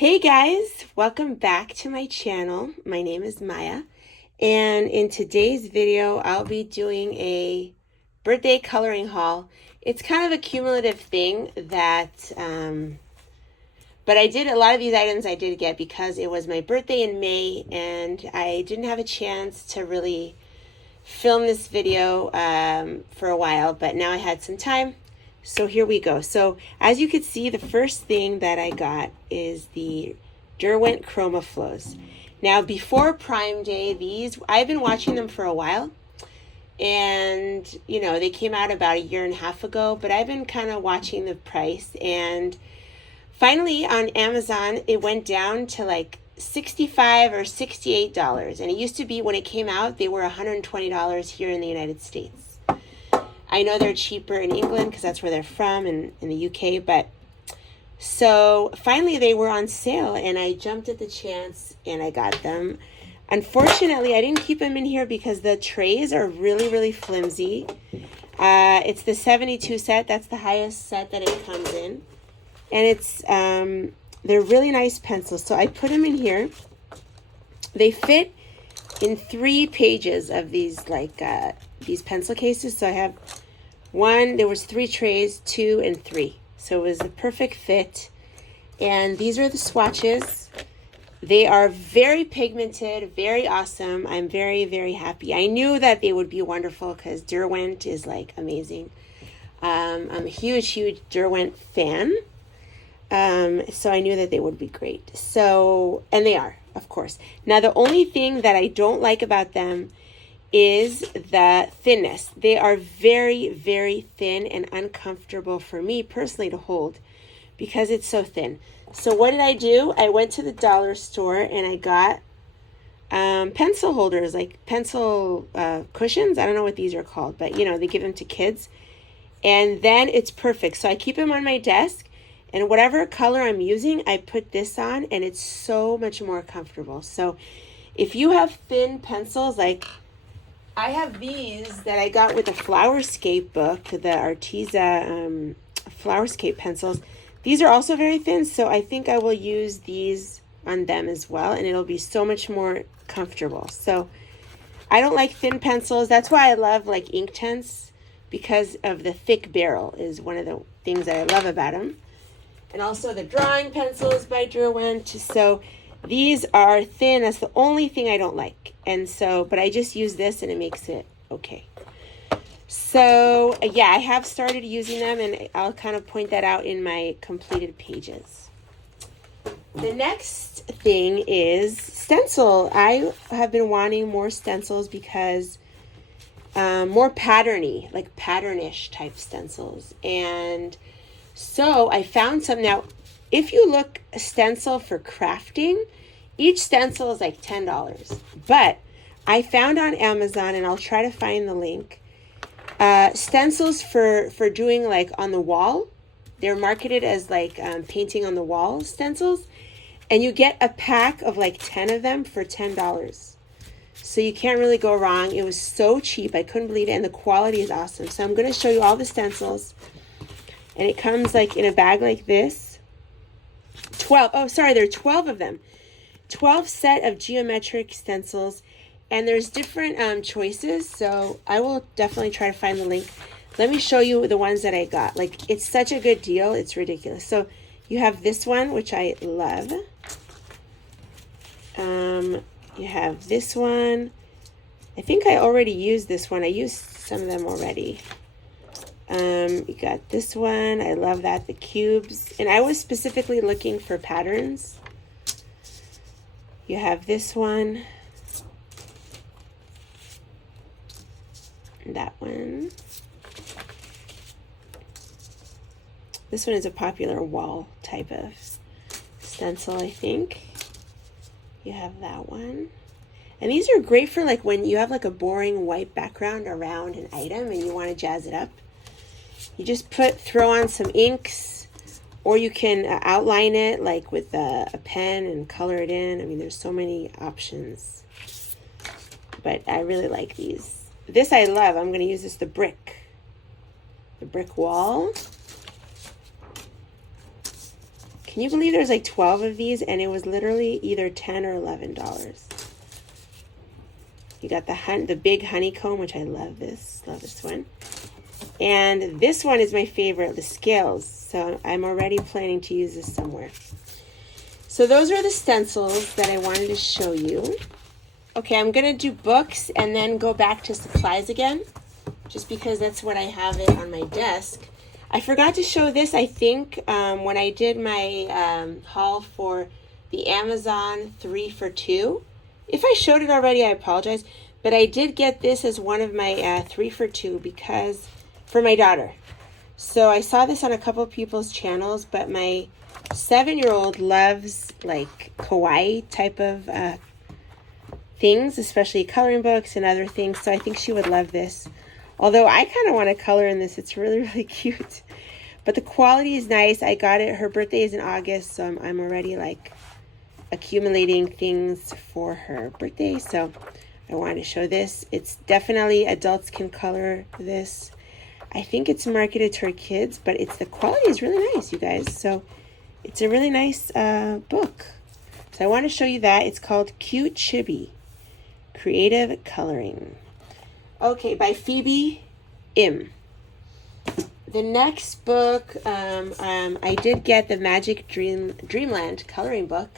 Hey guys, welcome back to my channel. My name is Maya, and in today's video I'll be doing a birthday coloring haul. It's kind of a cumulative thing that but I did a lot of these items I did get because it was my birthday in May and I didn't have a chance to really film this video for a while, but now I had some time. So here we go. So as you can see, the first thing that I got is the Derwent Chroma Flows. Now before Prime Day, I've been watching them for a while. And, you know, they came out about a year and a half ago, but I've been kind of watching the price. And finally on Amazon, it went down to like $65 or $68. And it used to be, when it came out, they were $120 here in the United States. I know they're cheaper in England because that's where they're from, and in the UK, but so finally they were on sale and I jumped at the chance and I got them. Unfortunately, I didn't keep them in here because the trays are really flimsy. It's the 72 set. That's the highest set that it comes in. And it's they're really nice pencils. So I put them in here. They fit in 3 pages of these these pencil cases. So I have there was 3 trays, 2 and 3. So it was the perfect fit. And these are the swatches. They are very pigmented, very awesome. I'm very happy. I knew that they would be wonderful because Derwent is like amazing. I'm a huge Derwent fan. So I knew that they would be great. So, and they are, of course. Now, the only thing that I don't like about them is the thinness. They are very thin and uncomfortable for me personally to hold because it's so thin. So what did I do? I went to the dollar store and I got pencil holders, like pencil cushions. I don't know what these are called, but you know, they give them to kids. And then it's perfect. So I keep them on my desk, and whatever color I'm using, I put this on, and it's so much more comfortable. So if you have thin pencils, like I have these that I got with the Flowerscape book, the Arteza Flowerscape pencils. These are also very thin, so I think I will use these on them as well, and it'll be so much more comfortable. So I don't like thin pencils. That's why I love like Inktense, because of the thick barrel is one of the things that I love about them. And also the drawing pencils by Derwent. So these are thin. That's the only thing I don't like. And so, but I just use this and it makes it okay. So yeah, I have started using them and I'll kind of point that out in my completed pages. The next thing is stencil. I have been wanting more stencils because more patterny, like patternish type stencils. And so I found some. Now, if you look stencil for crafting, each stencil is like $10. But I found on Amazon, and I'll try to find the link, stencils for doing like on the wall. They're marketed as like painting on the wall stencils. And you get a pack of like 10 of them for $10. So you can't really go wrong. It was so cheap. I couldn't believe it. And the quality is awesome. So I'm going to show you all the stencils. And it comes like in a bag like this. 12. Oh, sorry. There are 12 of them. 12 set of geometric stencils. And there's different choices. So I will definitely try to find the link. Let me show you the ones that I got. Like, it's such a good deal. It's ridiculous. So you have this one, which I love. You have this one. I think I already used this one. I used some of them already. You got this one. I love that, the cubes. And I was specifically looking for patterns. You have this one. And that one. This one is a popular wall type of stencil, I think. You have that one. And these are great for like when you have like a boring white background around an item and you want to jazz it up. You just throw on some inks, or you can outline it like with a pen and color it in. I mean, there's so many options. But I really like these. This I love. I'm going to use this, the brick wall. Can you believe there's like 12 of these and it was literally either $10 or $11. You got the big honeycomb, which I love this one. And this one is my favorite, the scales. So I'm already planning to use this somewhere. So those are the stencils that I wanted to show you. Okay, I'm going to do books and then go back to supplies again, just because that's what I have it on my desk. I forgot to show this, I think, when I did my haul for the Amazon 3 for 2. If I showed it already, I apologize. But I did get this as one of my 3 for 2 because for my daughter. So I saw this on a couple of people's channels, but my 7-year-old loves like kawaii type of things, especially coloring books and other things. So I think she would love this. Although I kind of want to color in this. It's really, really cute. But the quality is nice. I got it. Her birthday is in August, so I'm already like accumulating things for her birthday. So I wanted to show this. It's definitely adults can color this. I think it's marketed to our kids, but the quality is really nice, you guys. So it's a really nice book. So I want to show you that. It's called Cute Chibi Creative Coloring. Okay, by Phoebe M. The next book, I did get the Magic Dreamland coloring book,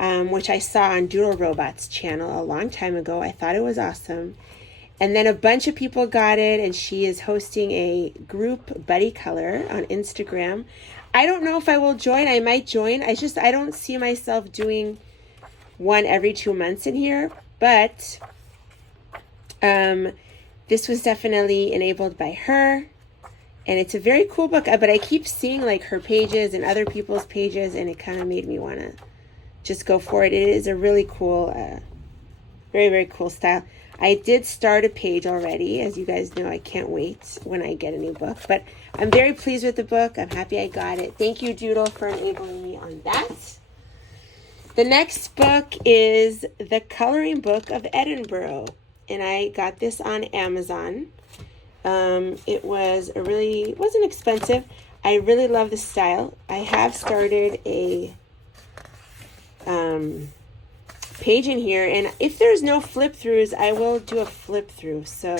which I saw on Doodle Robot's channel a long time ago. I thought it was awesome. And then a bunch of people got it, and she is hosting a group buddy color on Instagram. I don't know if I will join. I might join. I don't see myself doing one every 2 months in here, but this was definitely enabled by her, and it's a very cool book, but I keep seeing like her pages and other people's pages, and it kind of made me want to just go for it. It is a really cool, very, very cool style. I did start a page already. As you guys know, I can't wait when I get a new book, but I'm very pleased with the book. I'm happy I got it. Thank you, Doodle, for enabling me on that. The next book is The Coloring Book of Edinburgh, and I got this on Amazon. It wasn't expensive. I really love the style. I have started a page in here, and if there's no flip throughs, I will do a flip through. So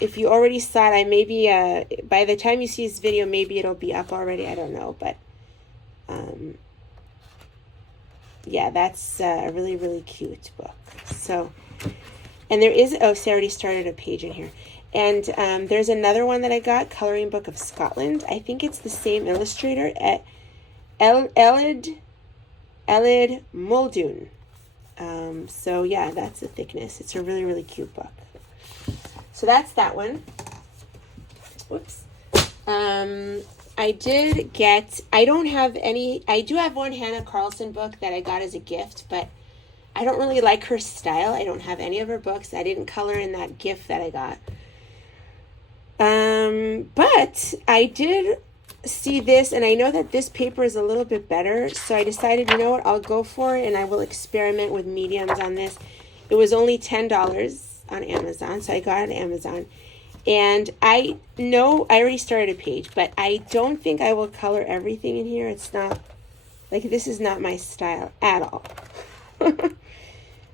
if you already saw it, by the time you see this video, maybe it'll be up already. I don't know, but yeah, that's a really, really cute book. So, and there is, I already started a page in here. And there's another one that I got, Coloring Book of Scotland. I think it's the same illustrator, Elid Muldoon. So yeah, that's the thickness. It's a really, really cute book. So that's that one. Whoops. I do have one Hannah Carlson book that I got as a gift, but I don't really like her style. I don't have any of her books. I didn't color in that gift that I got. But I did see this, and I know that this paper is a little bit better, so I decided, you know what, I'll go for it, and I will experiment with mediums on this. It was only $10 on Amazon, so I got it on Amazon. And I know I already started a page, but I don't think I will color everything in here. It's not, like, this is not my style at all.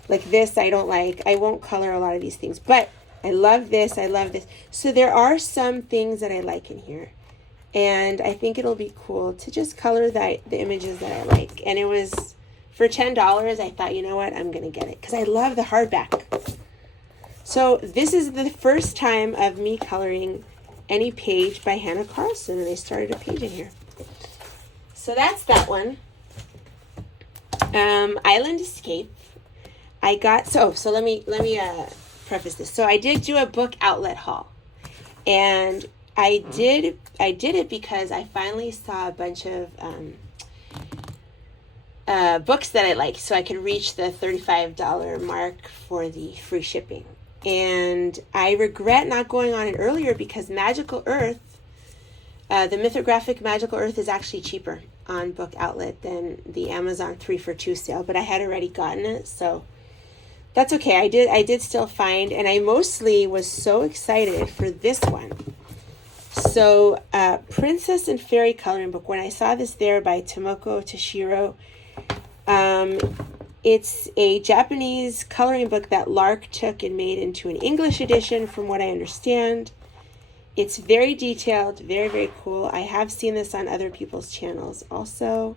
Like this, I don't like. I won't color a lot of these things, but I love this. I love this. So there are some things that I like in here, and I think it'll be cool to just color the images that I like. And it was for $10. I thought, you know what, I'm gonna get it because I love the hardback. So this is the first time of me coloring any page by Hannah Carlson, and I started a page in here. So that's that one. Island Escape. I got, so let me preface this. So I did do a book outlet haul, and I did it because I finally saw a bunch of books that I liked, so I could reach the $35 mark for the free shipping. And I regret not going on it earlier because Magical Earth, the mythographic Magical Earth, is actually cheaper on Book Outlet than the Amazon 3 for 2 sale, but I had already gotten it, so that's okay. I did still find, and I mostly was so excited for this one. So, Princess and Fairy Coloring Book. When I saw this there by Tomoko Toshiro, it's a Japanese coloring book that Lark took and made into an English edition, from what I understand. It's very detailed, very, very cool. I have seen this on other people's channels also.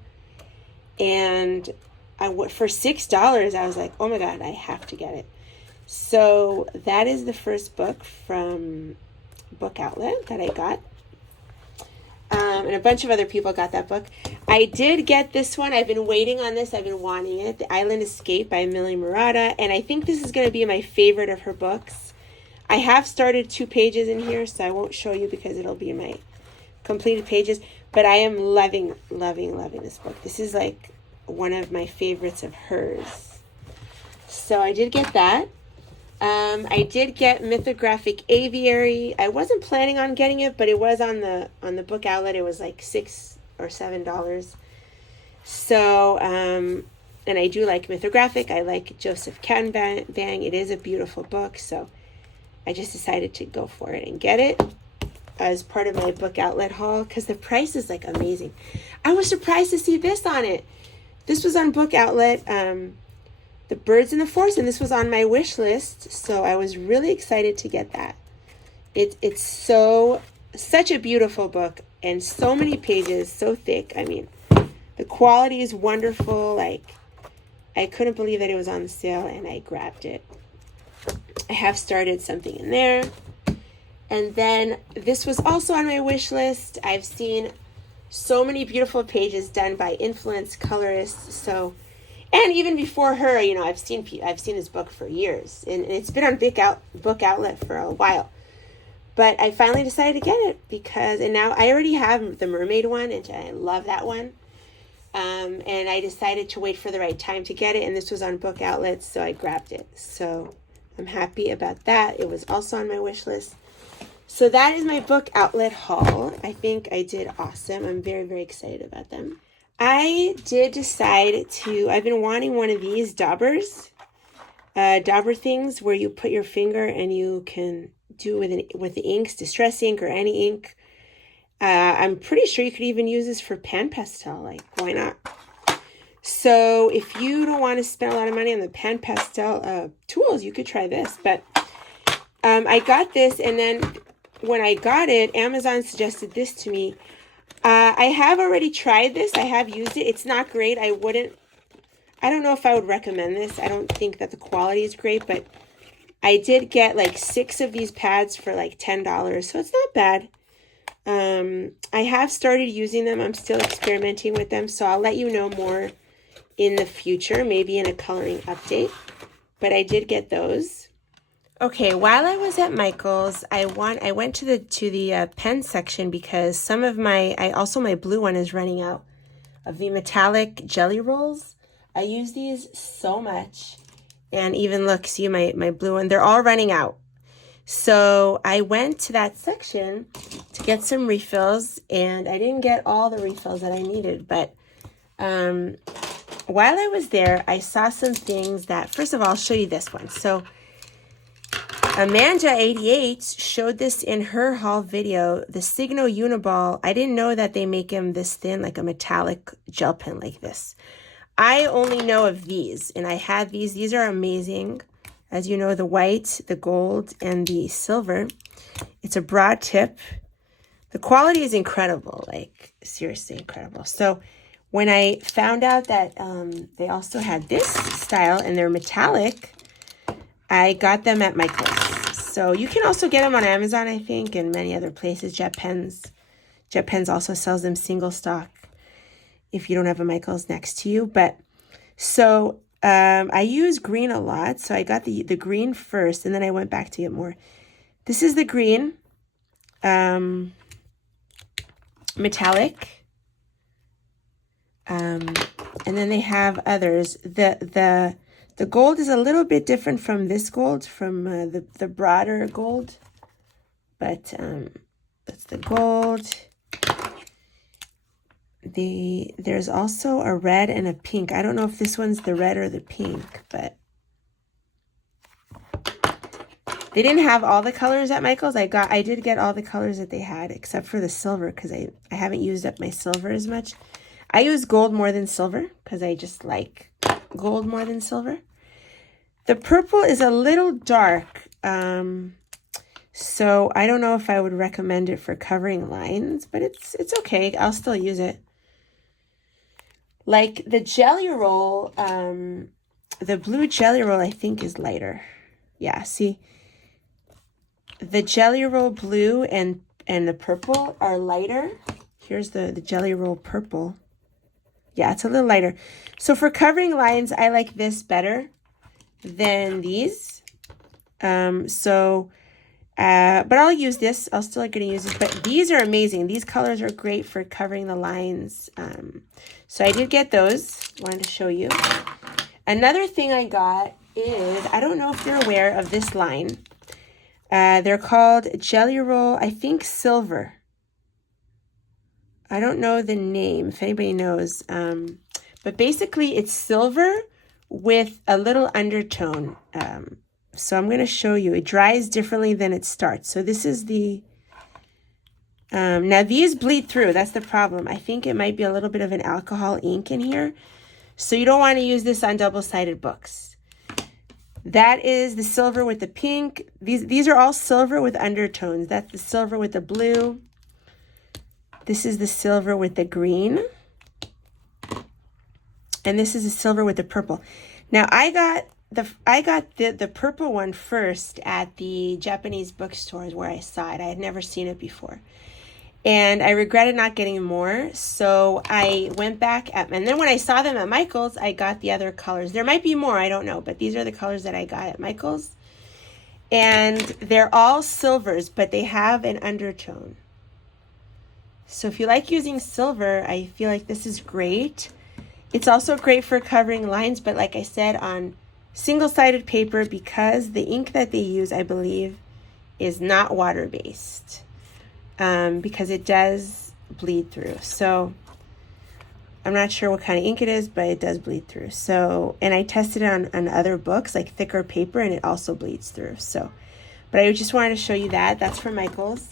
And for $6, I was like, oh my God, I have to get it. So that is the first book from Book Outlet that I got. And a bunch of other people got that book. I did get this one. I've been waiting on this. I've been wanting it. The Island Escape by Millie Murata. And I think this is going to be my favorite of her books. I have started 2 pages in here, so I won't show you because it'll be my completed pages. But I am loving, loving, loving this book. This is like one of my favorites of hers. So I did get that. I did get Mythographic Aviary. I wasn't planning on getting it, but it was on the Book Outlet. It was like $6 or $7. So, and I do like Mythographic. I like Joseph Canbang. It is a beautiful book, so I just decided to go for it and get it as part of my Book Outlet haul because the price is like amazing. I was surprised to see this on it. This was on Book Outlet. The Birds in the Forest, and this was on my wish list, so I was really excited to get that. It's such a beautiful book, and so many pages, so thick. I mean, the quality is wonderful. Like, I couldn't believe that it was on sale, and I grabbed it. I have started something in there. And then this was also on my wish list. I've seen so many beautiful pages done by influence colorists, so... And even before her, you know, I've seen this book for years, and it's been on Book Outlet for a while. But I finally decided to get it and now I already have the mermaid one, and I love that one. And I decided to wait for the right time to get it, and this was on Book Outlet, so I grabbed it. So I'm happy about that. It was also on my wish list. So that is my Book Outlet haul. I think I did awesome. I'm very, very excited about them. I did decide I've been wanting one of these dauber things where you put your finger and you can do with the inks, Distress ink or any ink. I'm pretty sure you could even use this for pan pastel. Like, why not? So if you don't want to spend a lot of money on the pan pastel tools, you could try this. But I got this, and then when I got it, Amazon suggested this to me. I have already tried this. I have used it. It's not great. I don't know if I would recommend this. I don't think that the quality is great, but I did get like 6 of these pads for like $10, so it's not bad. I have started using them. I'm still experimenting with them, so I'll let you know more in the future, maybe in a coloring update, but I did get those. Okay, while I was at Michael's, I went to the pen section because my blue one is running out of the metallic jelly rolls. I use these so much, and even look, see my blue one, they're all running out. So I went to that section to get some refills, and I didn't get all the refills that I needed, but while I was there, I saw some things that, first of all, I'll show you this one. So Amanda88 showed this in her haul video, the Signo Uniball. I didn't know that they make them this thin, like a metallic gel pen like this. I only know of these, and I had these. These are amazing. As you know, the white, the gold, and the silver. It's a broad tip. The quality is incredible, like seriously incredible. So when I found out that they also had this style and they're metallic, I got them at Michael's. So you can also get them on Amazon, I think, and many other places. Jet Pens also sells them single stock if you don't have a Michael's next to you. But so I use green a lot. So I got the green first, and then I went back to get more. This is the green metallic. And then they have others. The gold is a little bit different from this gold, from the broader gold, but that's the gold. There's also a red and a pink. I don't know if this one's the red or the pink, but They didn't have all the colors at Michael's. I did get all the colors that they had except for the silver because I haven't used up my silver as much. I use gold more than silver because I just like gold more than silver. The purple is a little dark, so I don't know if I would recommend it for covering lines, but it's okay. I'll still use it. Like the jelly roll, the blue jelly roll I think is lighter. Yeah, see, the jelly roll blue and the purple are lighter. Here's the jelly roll purple. Yeah, it's a little lighter. So for covering lines, I like this better than these. But I'll use this. I'll still going to use this. But these are amazing. These colors are great for covering the lines. So I did get those. Wanted to show you. Another thing I got is, I don't know if you're aware of this line. They're called Jelly Roll, I think Silver. I don't know the name, if anybody knows. But basically, it's silver with a little undertone. So I'm going to show you. It dries differently than it starts. So this is the... now, these bleed through. That's the problem. I think it might be a little bit of an alcohol ink in here. So you don't want to use this on double-sided books. That is the silver with the pink. These are all silver with undertones. That's the silver with the blue. This is the silver with the green. And this is the silver with the purple. Now I got the purple one first at the Japanese bookstores where I saw it. I had never seen it before. And I regretted not getting more. So I went back and then when I saw them at Michael's, I got the other colors. There might be more, I don't know, but these are the colors that I got at Michael's. And they're all silvers, but they have an undertone. So if you like using silver, I feel like this is great. It's also great for covering lines, but like I said, on single-sided paper, because the ink that they use, I believe, is not water-based, because it does bleed through. So I'm not sure what kind of ink it is, but it does bleed through. So, and I tested it on other books, like thicker paper, and it also bleeds through. So, but I just wanted to show you that. That's from Michael's.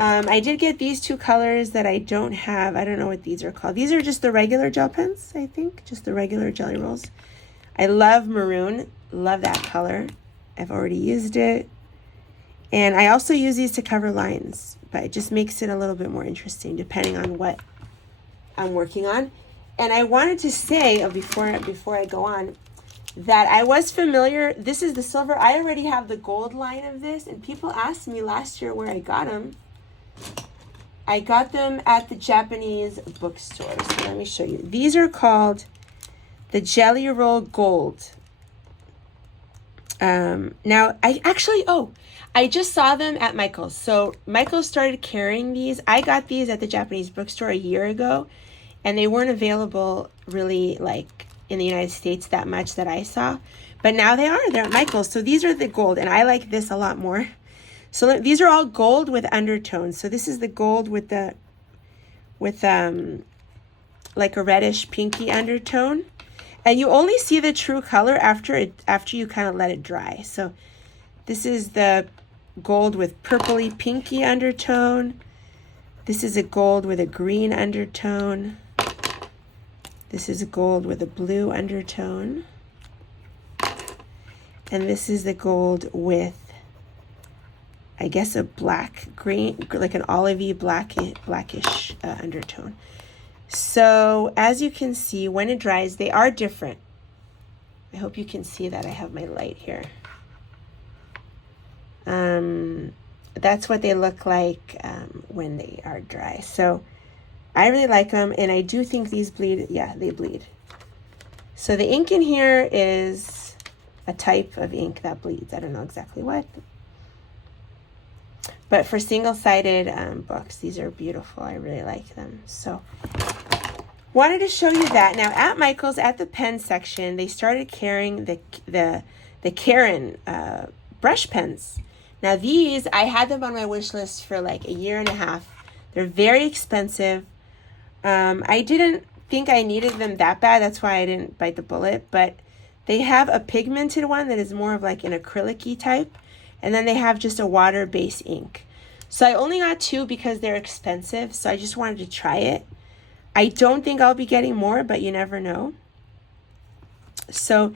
I did get these two colors that I don't have. I don't know what these are called. These are just the regular gel pens, I think. Just the regular jelly rolls. I love maroon. Love that color. I've already used it. And I also use these to cover lines. But it just makes it a little bit more interesting depending on what I'm working on. And I wanted to say, before I go on, that I was familiar. This is the silver. I already have the gold line of this. And people asked me last year where I got them. I got them at the Japanese bookstore. So let me show you. These are called the Jelly Roll Gold. Now, I just saw them at Michael's. So Michael's started carrying these. I got these at the Japanese bookstore a year ago, and they weren't available really like in the United States that much that I saw. But now they are. They're at Michael's. So these are the gold, and I like this a lot more. So these are all gold with undertones. So this is the gold with like a reddish pinky undertone. And you only see the true color after you kind of let it dry. So this is the gold with purpley pinky undertone. This is a gold with a green undertone. This is a gold with a blue undertone. And this is the gold with, I guess, a black-green, like an olivey blackish undertone. So as you can see, when it dries, they are different. I hope you can see that. I have my light here. That's what they look like when they are dry. So I really like them, and I do think these bleed. Yeah, they bleed. So the ink in here is a type of ink that bleeds. I don't know exactly what. But for single-sided books, these are beautiful. I really like them. So wanted to show you that. Now at Michael's, at the pen section, they started carrying the Karen brush pens. Now these, I had them on my wish list for like a year and a half. They're very expensive. I didn't think I needed them that bad. That's why I didn't bite the bullet. But they have a pigmented one that is more of like an acrylic-y type. And then they have just a water-based ink. So I only got 2 because they're expensive, so I just wanted to try it. I don't think I'll be getting more, but you never know. So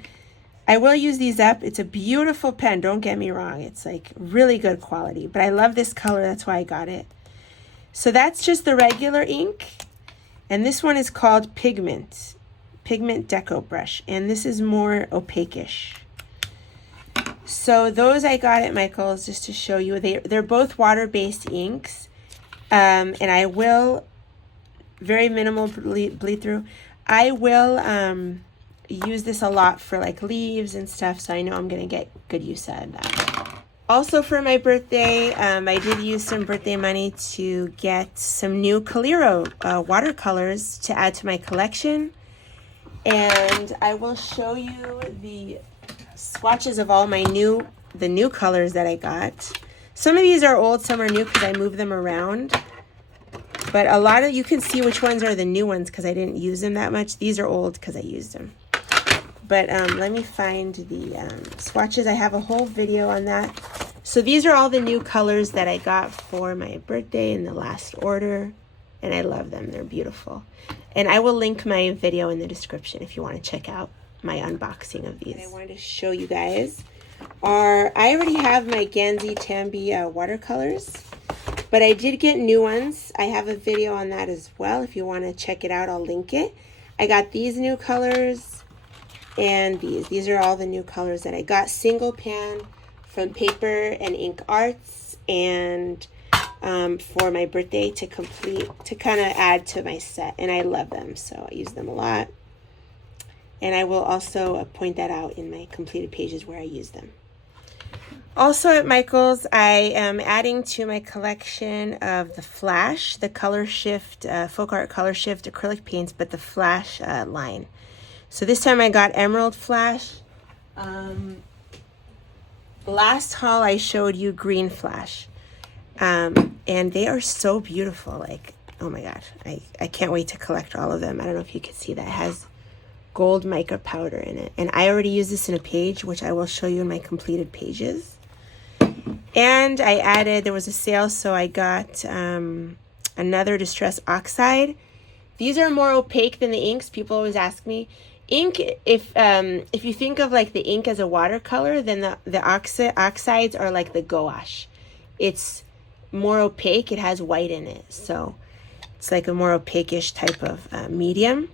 I will use these up. It's a beautiful pen, don't get me wrong. It's like really good quality, but I love this color, that's why I got it. So that's just the regular ink. And this one is called Pigment Deco Brush. And this is more opaque-ish. So those I got at Michael's just to show you. They're both water-based inks. And I will, very minimal bleed through. I will use this a lot for like leaves and stuff. So I know I'm going to get good use out of that. Also for my birthday, I did use some birthday money to get some new Calero watercolors to add to my collection. And I will show you the swatches of all my new colors that I got. Some of these are old, some are new because I moved them around. But a lot of, you can see which ones are the new ones because I didn't use them that much. These are old because I used them. But let me find the swatches. I have a whole video on that. So these are all the new colors that I got for my birthday in the last order. And I love them. They're beautiful. And I will link my video in the description if you want to check out my unboxing of these. What I wanted to show you guys are, I already have my Gansey Tambi watercolors. But I did get new ones. I have a video on that as well. If you want to check it out, I'll link it. I got these new colors. And these are all the new colors that I got. Single pan from Paper and Ink Arts, and for my birthday to kind of add to my set. And I love them, so I use them a lot. And I will also point that out in my completed pages where I use them. Also at Michael's, I am adding to my collection of the Flash, the Color Shift, Folk Art Color Shift acrylic paints, but the Flash line. So this time I got Emerald Flash. Last haul I showed you Green Flash. And they are so beautiful. Like, oh my God. I can't wait to collect all of them. I don't know if you can see that. It has gold mica powder in it. And I already used this in a page, which I will show you in my completed pages. And I added, there was a sale, so I got another Distress Oxide. These are more opaque than the inks. People always ask me. Ink, if you think of like the ink as a watercolor, then the oxides are like the gouache. It's more opaque. It has white in it, so it's like a more opaque-ish type of medium,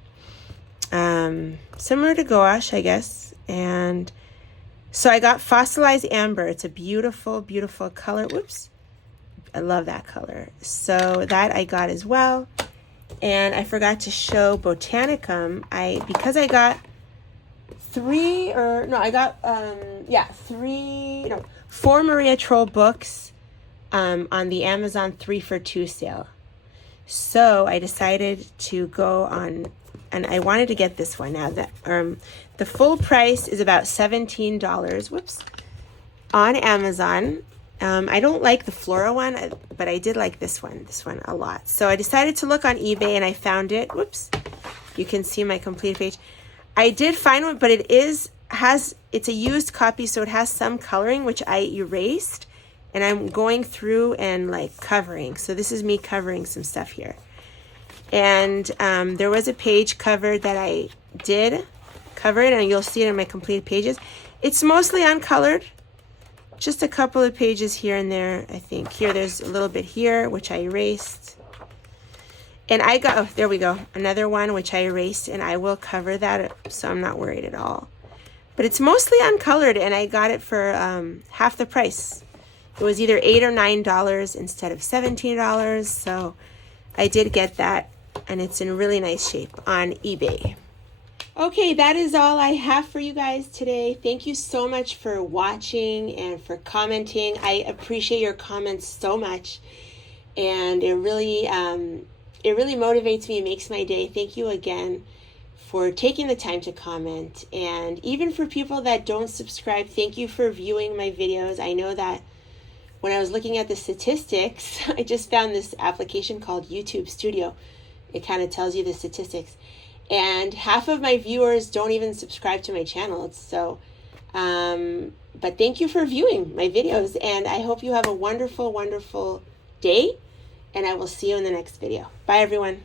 similar to gouache, I guess. And so I got Fossilized Amber. It's a beautiful, beautiful color. Whoops, I love that color. So that I got as well. And I forgot to show Botanicum. Because I got 4 Maria Troll books on the Amazon 3 for 2 sale. So I decided to go on, and I wanted to get this one. Now that the full price is about $17. Whoops, on Amazon. I don't like the Flora one, but I did like this one a lot. So I decided to look on eBay and I found it. Whoops. You can see my complete page. I did find one, but it's a used copy, so it has some coloring, which I erased. And I'm going through and like covering. So this is me covering some stuff here. And there was a page covered that I did cover it, and you'll see it in my completed pages. It's mostly uncolored. Just a couple of pages here and there, I think. Here, there's a little bit here, which I erased. And I got, oh, there we go. Another one, which I erased, and I will cover that, so I'm not worried at all. But it's mostly uncolored, and I got it for half the price. It was either $8 or $9 instead of $17, so I did get that, and it's in really nice shape on eBay. Okay, that is all I have for you guys today. Thank you so much for watching and for commenting. I appreciate your comments so much, and it really motivates me and makes my day. Thank you again for taking the time to comment, and even for people that don't subscribe, thank you for viewing my videos. I know that when I was looking at the statistics, I just found this application called YouTube Studio. It kind of tells you the statistics. And half of my viewers don't even subscribe to my channel. So But thank you for viewing my videos, and I hope you have a wonderful, wonderful day, and I will see you in the next video. Bye, everyone.